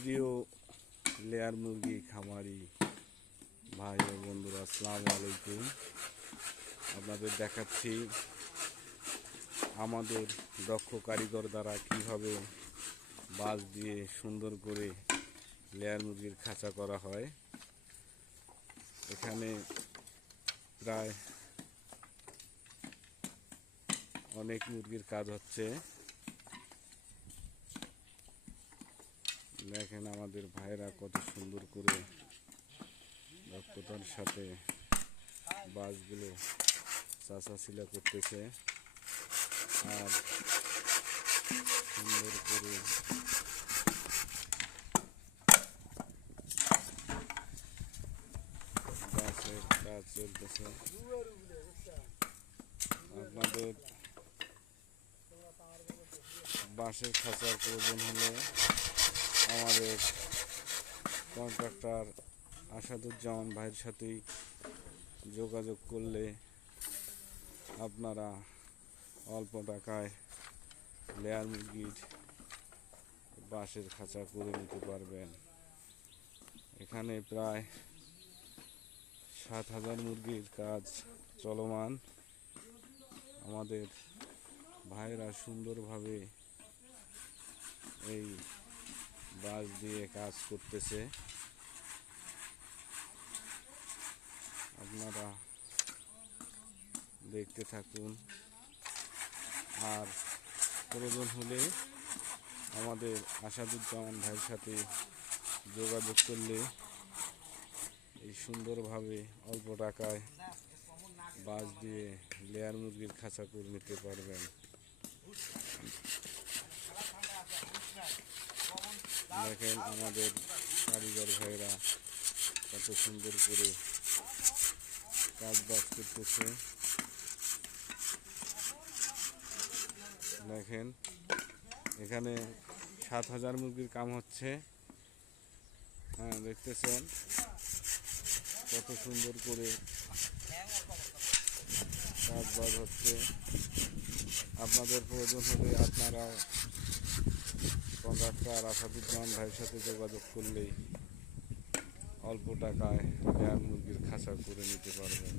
প্রিয় লেয়ার মুরগি, খামারি, ভাই ও বন্ধুরা, আসসালামু আলাইকুম। আপনাদের দেখাচ্ছি আমাদের দক্ষ কারিগর দ্বারা কীভাবে বাঁশ দিয়ে সুন্দর করে লেয়ার মুরগির খাঁচা করা হয়। এখানে প্রায় অনেক মুরগির কাজ হচ্ছে। দেখেন আমাদের ভাইরা কত সুন্দর করে দক্ষতার সাথে বাসগুলো চাচাশিলা করতেছে। আর সুন্দর করে গাছের আপনাদের বাঁশের খাঁচার প্রয়োজন হলে আমাদের কন্ট্রাক্টর আসাদুজ্জামান ভাইয়ের সাথেই যোগাযোগ করলে আপনারা অল্প টাকায় লেয়ার মুরগির বাঁশের খাঁচা করে নিতে পারবেন। এখানে প্রায় সাত হাজার মুরগির কাজ চলমান। আমাদের ভাইরা সুন্দরভাবে এই বাঁশ দিয়ে কাজ করতেছে। আপনারা দেখতে থাকুন। আর প্রয়োজন হলে আমাদের আসাদুজ্জামান ভাইয়ের সাথে যোগাযোগ করলে এই সুন্দরভাবে অল্প টাকায় বাঁশ দিয়ে লেয়ার মুরগির খাঁচা করে নিতে পারবেন। দেখেন আমাদের কারিগর ভাইরা কত সুন্দর করে কাজ বাজ করতেছে। দেখেন, এখানে সাত হাজার মুরগির কাম হচ্ছে। হ্যাঁ দেখতেছেন কত সুন্দর করে কাজ বাজ হচ্ছে। আপনাদের প্রয়োজন হলে আপনারা কন্ট্রাক্টর আসাদুজ্জামান ভাইয়ের সাথে যোগাযোগ করলেই অল্প টাকায় লেয়ার মুরগির খাঁচা করে নিতে পারবেন।